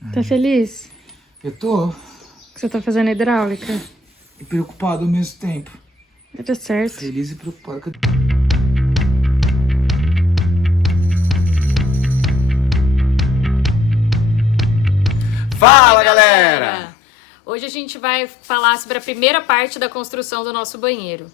Tá feliz? Eu tô Que você tá fazendo hidráulica? preocupado ao mesmo tempo. Vai dar certo. Feliz e preocupado. Fala, galera! Hoje a gente vai falar sobre a primeira parte da construção do nosso banheiro.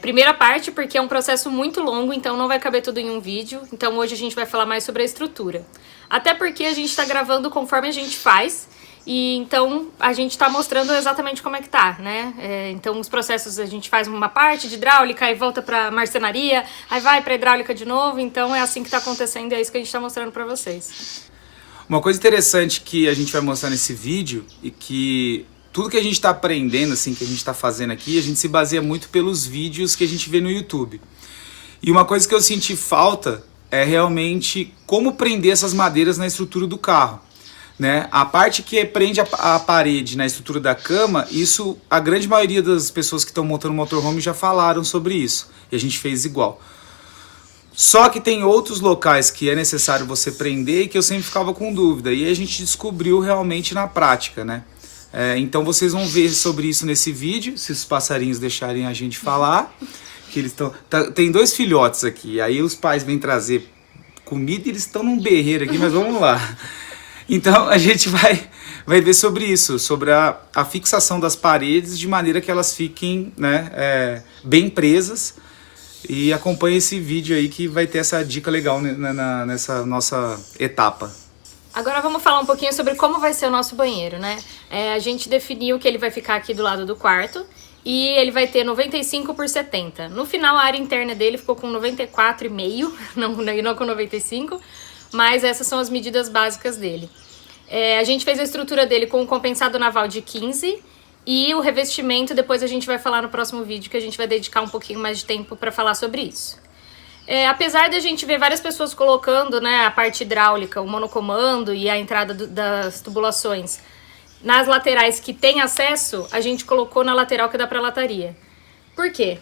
Primeira parte porque é um processo muito longo, então não vai caber tudo em um vídeo. Então hoje a gente vai falar mais sobre a estrutura. Até porque a gente está gravando conforme a gente faz. E então a gente tá mostrando exatamente como é que tá, né? Então os processos, a gente faz uma parte de hidráulica, aí volta pra marcenaria, aí vai pra hidráulica de novo. Então é assim que tá acontecendo e é isso que a gente tá mostrando pra vocês. Uma coisa interessante que a gente vai mostrar nesse vídeo e que tudo que a gente está aprendendo, assim, que a gente está fazendo aqui, a gente se baseia muito pelos vídeos que a gente vê no YouTube. E uma coisa que eu senti falta é realmente como prender essas madeiras na estrutura do carro, né? A parte que prende a parede na estrutura da cama, isso a grande maioria das pessoas que estão montando motorhome já falaram sobre isso. E a gente fez igual. Só que tem outros locais que é necessário você prender e que eu sempre ficava com dúvida. E aí a gente descobriu realmente na prática, né? Então vocês vão ver sobre isso nesse vídeo, se os passarinhos deixarem a gente falar. Que eles estão. Tem dois filhotes aqui. Aí os pais vêm trazer comida e eles estão num berreiro aqui, mas vamos lá. Então a gente vai ver sobre isso, sobre a fixação das paredes de maneira que elas fiquem, né, bem presas. E acompanhe esse vídeo aí que vai ter essa dica legal nessa nossa etapa. Agora vamos falar um pouquinho sobre como vai ser o nosso banheiro, né? A gente definiu que ele vai ficar aqui do lado do quarto e ele vai ter 95 por 70. No final, a área interna dele ficou com 94,5, não com 95, mas essas são as medidas básicas dele. A gente fez a estrutura dele com um compensado naval de 15 e o revestimento, depois a gente vai falar no próximo vídeo, que a gente vai dedicar um pouquinho mais de tempo para falar sobre isso. Apesar de a gente ver várias pessoas colocando, né, a parte hidráulica, o monocomando e a entrada das tubulações nas laterais que tem acesso, a gente colocou na lateral que dá para lataria. Por quê?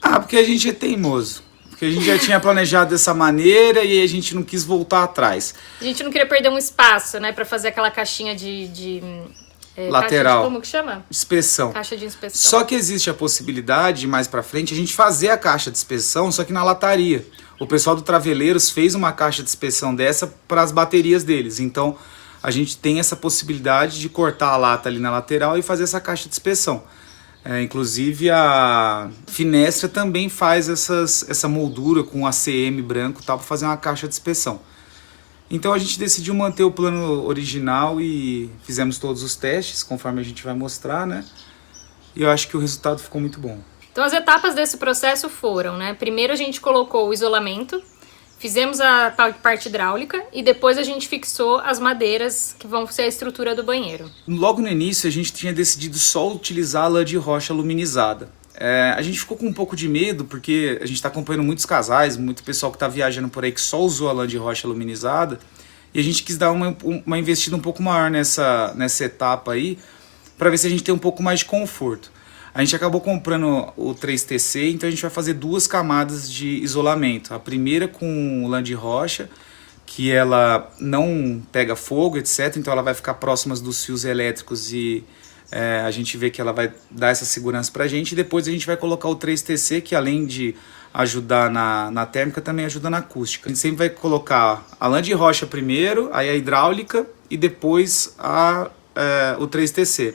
Porque a gente é teimoso. Porque a gente já tinha planejado dessa maneira e a gente não quis voltar atrás. A gente não queria perder um espaço, né, para fazer aquela caixinha lateral. Caixa de, como que chama? Inspeção. Caixa de inspeção. Só que existe a possibilidade, mais pra frente, a gente fazer a caixa de inspeção, só que na lataria. O pessoal do Traveleiros fez uma caixa de inspeção dessa para as baterias deles. Então, a gente tem essa possibilidade de cortar a lata ali na lateral e fazer essa caixa de inspeção. Inclusive, a Finestra também faz essa moldura com ACM branco para fazer uma caixa de inspeção. Então a gente decidiu manter o plano original e fizemos todos os testes, conforme a gente vai mostrar, né? E eu acho que o resultado ficou muito bom. Então as etapas desse processo foram, né? Primeiro a gente colocou o isolamento, fizemos a parte hidráulica e depois a gente fixou as madeiras que vão ser a estrutura do banheiro. Logo no início a gente tinha decidido só utilizar a lã de rocha aluminizada. A gente ficou com um pouco de medo porque a gente está acompanhando muitos casais, muito pessoal que está viajando por aí que só usou a lã de rocha aluminizada. E a gente quis dar uma investida um pouco maior nessa etapa aí, para ver se a gente tem um pouco mais de conforto. A gente acabou comprando o 3TC, então a gente vai fazer duas camadas de isolamento. A primeira com lã de rocha, que ela não pega fogo, etc. Então ela vai ficar próxima dos fios elétricos e a gente vê que ela vai dar essa segurança pra gente. E depois a gente vai colocar o 3TC, que além de ajudar na térmica, também ajuda na acústica. A gente sempre vai colocar a lã de rocha primeiro, aí a hidráulica e depois o 3TC.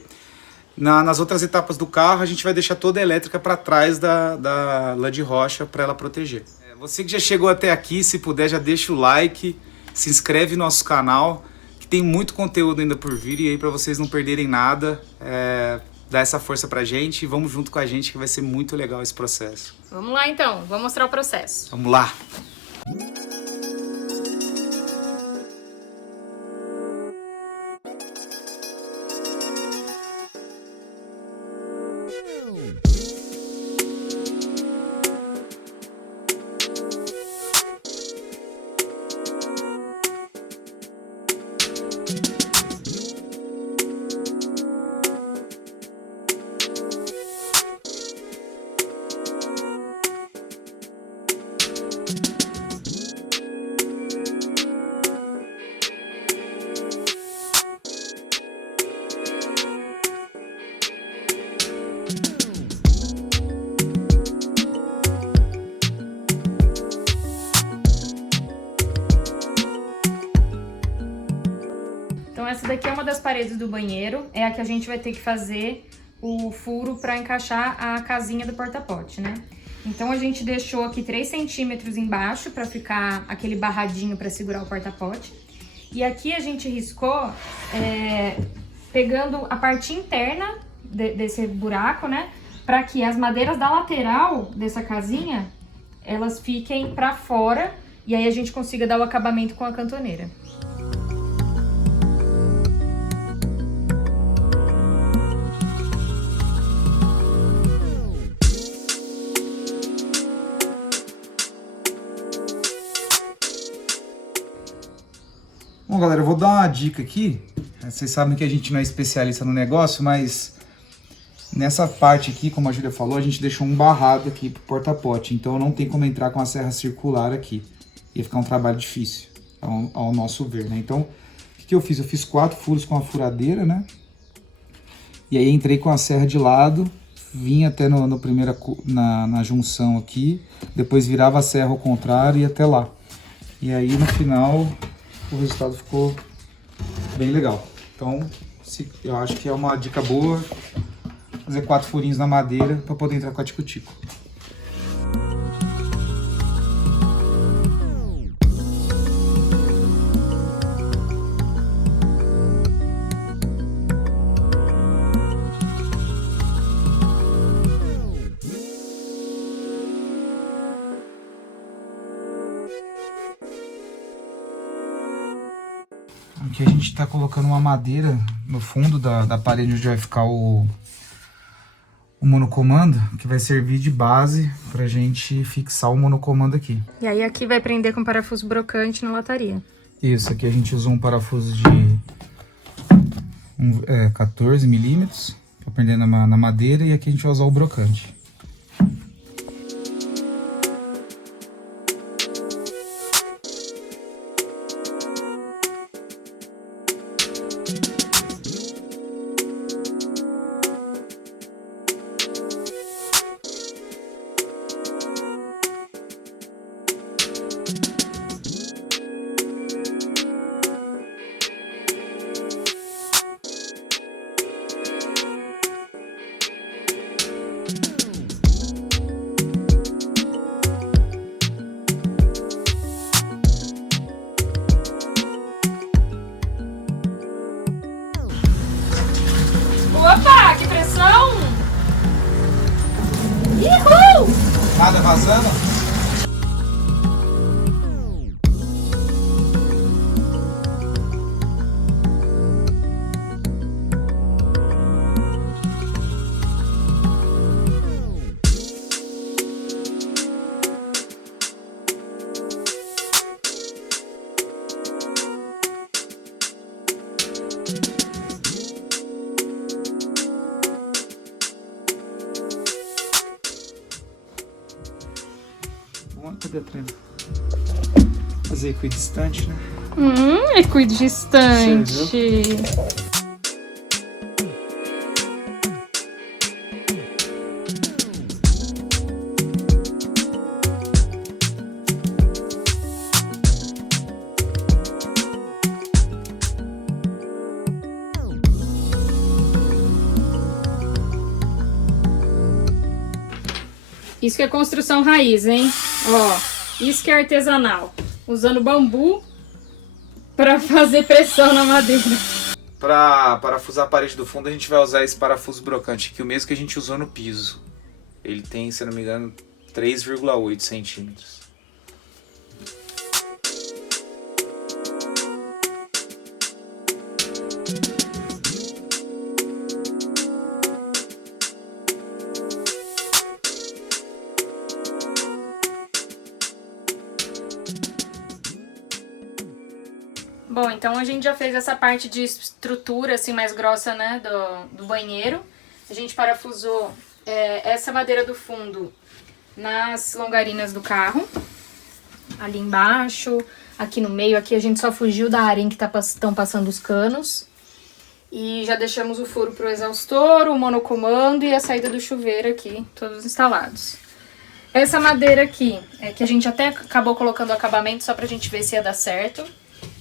Nas outras etapas do carro, a gente vai deixar toda a elétrica para trás da lã de rocha para ela proteger. Você que já chegou até aqui, se puder, já deixa o like, se inscreve no nosso canal, que tem muito conteúdo ainda por vir e aí para vocês não perderem nada, dá essa força pra gente e vamos junto com a gente que vai ser muito legal esse processo. Vamos lá então, vou mostrar o processo. Vamos lá! Então essa daqui é uma das paredes do banheiro, é a que a gente vai ter que fazer o furo para encaixar a casinha do porta-pote, né? Então a gente deixou aqui 3 centímetros embaixo para ficar aquele barradinho para segurar o porta-pote. E aqui a gente riscou pegando a parte interna desse buraco, né? Para que as madeiras da lateral dessa casinha, elas fiquem para fora e aí a gente consiga dar o acabamento com a cantoneira. Bom, galera, eu vou dar uma dica aqui. Vocês sabem que a gente não é especialista no negócio, mas nessa parte aqui, como a Júlia falou, a gente deixou um barrado aqui pro porta-pote. Então não tem como entrar com a serra circular aqui. Ia ficar um trabalho difícil, ao nosso ver, né? Então, o que eu fiz? Eu fiz 4 furos com a furadeira, né? E aí entrei com a serra de lado, vim até na junção aqui, depois virava a serra ao contrário e ia até lá. E aí no final o resultado ficou bem legal. Então eu acho que é uma dica boa fazer 4 furinhos na madeira para poder entrar com a tico-tico. Aqui a gente está colocando uma madeira no fundo da parede onde vai ficar o monocomando, que vai servir de base pra gente fixar o monocomando aqui. E aí aqui vai prender com parafuso brocante na lataria. Isso, aqui a gente usou um parafuso de 14 milímetros para prender na madeira, e aqui a gente vai usar o brocante. Opa, que pressão! Uhul! Nada vazando? Cadê a trema? Fazer equidistante, né? Equidistante. Isso que é construção raiz, hein? Ó, isso que é artesanal. Usando bambu para fazer pressão na madeira. Para parafusar a parede do fundo, a gente vai usar esse parafuso brocante aqui, o mesmo que a gente usou no piso. Ele tem, se não me engano, 3,8 centímetros. Bom, então a gente já fez essa parte de estrutura assim mais grossa, né, do banheiro. A gente parafusou essa madeira do fundo nas longarinas do carro, ali embaixo, aqui no meio. Aqui a gente só fugiu da área em que estão passando os canos. E já deixamos o furo pro exaustor, o monocomando e a saída do chuveiro aqui, todos instalados. Essa madeira aqui, que a gente até acabou colocando o acabamento só pra gente ver se ia dar certo.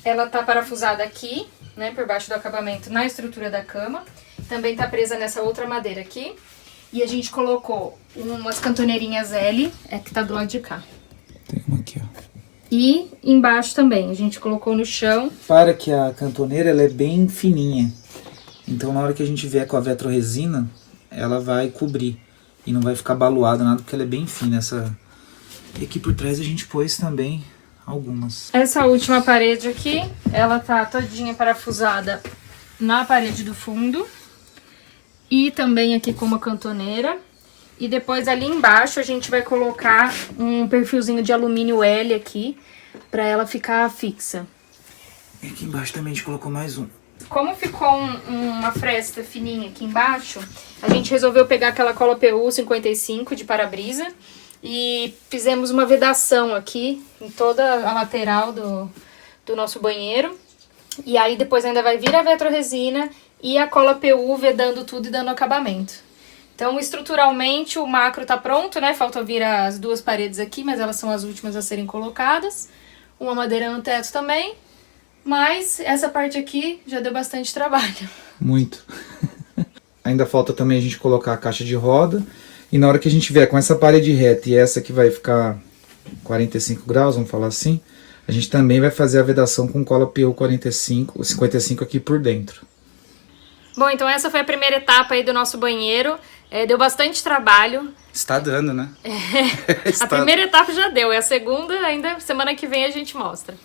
Ela tá parafusada aqui, né, por baixo do acabamento na estrutura da cama. Também tá presa nessa outra madeira aqui. E a gente colocou umas cantoneirinhas L, que tá do lado de cá. Tem uma aqui, ó. E embaixo também, a gente colocou no chão. Para que a cantoneira ela é bem fininha. Então na hora que a gente vier com a vetroresina, ela vai cobrir. E não vai ficar baloada nada, porque ela é bem fina. E aqui por trás a gente pôs também algumas. Essa última parede aqui, ela tá todinha parafusada na parede do fundo. E também aqui com uma cantoneira. E depois ali embaixo a gente vai colocar um perfilzinho de alumínio L aqui, pra ela ficar fixa. E aqui embaixo também a gente colocou mais um. Como ficou uma fresta fininha aqui embaixo, a gente resolveu pegar aquela cola PU 55 de para-brisa e fizemos uma vedação aqui em toda a lateral do nosso banheiro. E aí depois ainda vai vir a vetroresina e a cola PU vedando tudo e dando acabamento. Então, estruturalmente, o macro tá pronto, né? Falta vir as duas paredes aqui, mas elas são as últimas a serem colocadas. Uma madeira no teto também. Mas essa parte aqui já deu bastante trabalho. Muito. Ainda falta também a gente colocar a caixa de roda. E na hora que a gente vier com essa parede reta e essa que vai ficar 45 graus, vamos falar assim, a gente também vai fazer a vedação com cola PU 55 aqui por dentro. Bom, então essa foi a primeira etapa aí do nosso banheiro. Deu bastante trabalho. Está dando, né? A primeira etapa já deu, e a segunda ainda semana que vem a gente mostra.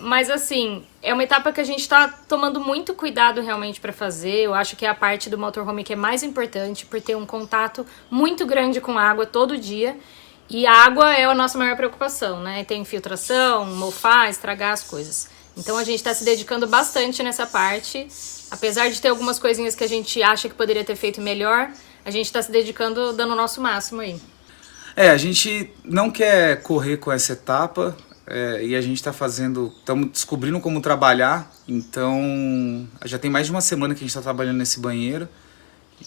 Mas assim, é uma etapa que a gente tá tomando muito cuidado realmente para fazer. Eu acho que é a parte do motorhome que é mais importante, por ter um contato muito grande com a água todo dia. E a água é a nossa maior preocupação, né? Tem infiltração, mofar, estragar as coisas. Então a gente tá se dedicando bastante nessa parte. Apesar de ter algumas coisinhas que a gente acha que poderia ter feito melhor, a gente tá se dedicando, dando o nosso máximo aí. A gente não quer correr com essa etapa. E a gente está estamos descobrindo como trabalhar, então já tem mais de uma semana que a gente está trabalhando nesse banheiro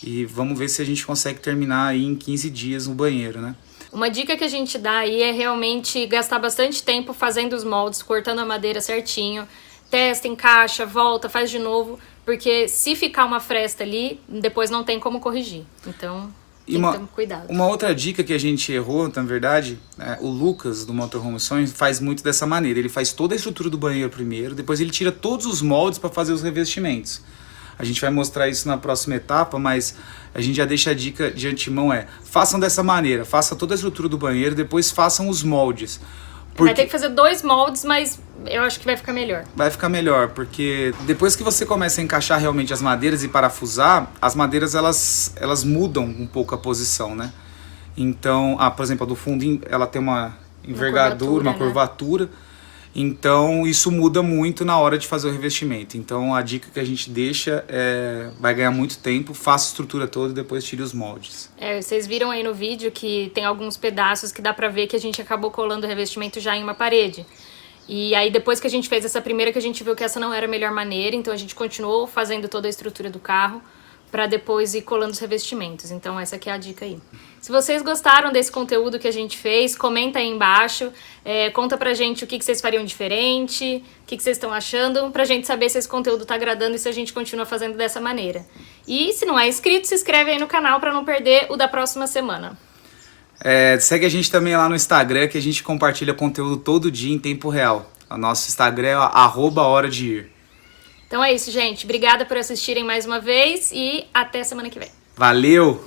e vamos ver se a gente consegue terminar aí em 15 dias no banheiro, né? Uma dica que a gente dá aí é realmente gastar bastante tempo fazendo os moldes, cortando a madeira certinho, testa, encaixa, volta, faz de novo, porque se ficar uma fresta ali, depois não tem como corrigir, então... E uma outra dica que a gente errou, na verdade, o Lucas do Motorhome Sonhos faz muito dessa maneira. Ele faz toda a estrutura do banheiro primeiro, depois ele tira todos os moldes para fazer os revestimentos. A gente vai mostrar isso na próxima etapa, mas a gente já deixa a dica de antemão, façam dessa maneira, faça toda a estrutura do banheiro, depois façam os moldes. Vai ter que fazer 2 moldes, mas eu acho que vai ficar melhor. Vai ficar melhor, porque depois que você começa a encaixar realmente as madeiras e parafusar, as madeiras elas mudam um pouco a posição, né? Então, por exemplo, a do fundo ela tem uma envergadura, uma curvatura. Então, isso muda muito na hora de fazer o revestimento. Então, a dica que a gente deixa vai ganhar muito tempo, faça a estrutura toda e depois tire os moldes. Vocês viram aí no vídeo que tem alguns pedaços que dá pra ver que a gente acabou colando o revestimento já em uma parede. E aí, depois que a gente fez essa primeira, que a gente viu que essa não era a melhor maneira, então a gente continuou fazendo toda a estrutura do carro pra depois ir colando os revestimentos. Então, essa aqui é a dica aí. Se vocês gostaram desse conteúdo que a gente fez, comenta aí embaixo, conta pra gente o que vocês fariam diferente, o que vocês estão achando, pra gente saber se esse conteúdo tá agradando e se a gente continua fazendo dessa maneira. E se não é inscrito, se inscreve aí no canal pra não perder o da próxima semana. Segue a gente também lá no Instagram, que a gente compartilha conteúdo todo dia em tempo real. O nosso Instagram é @hora-de-ir. Então é isso, gente. Obrigada por assistirem mais uma vez e até semana que vem. Valeu!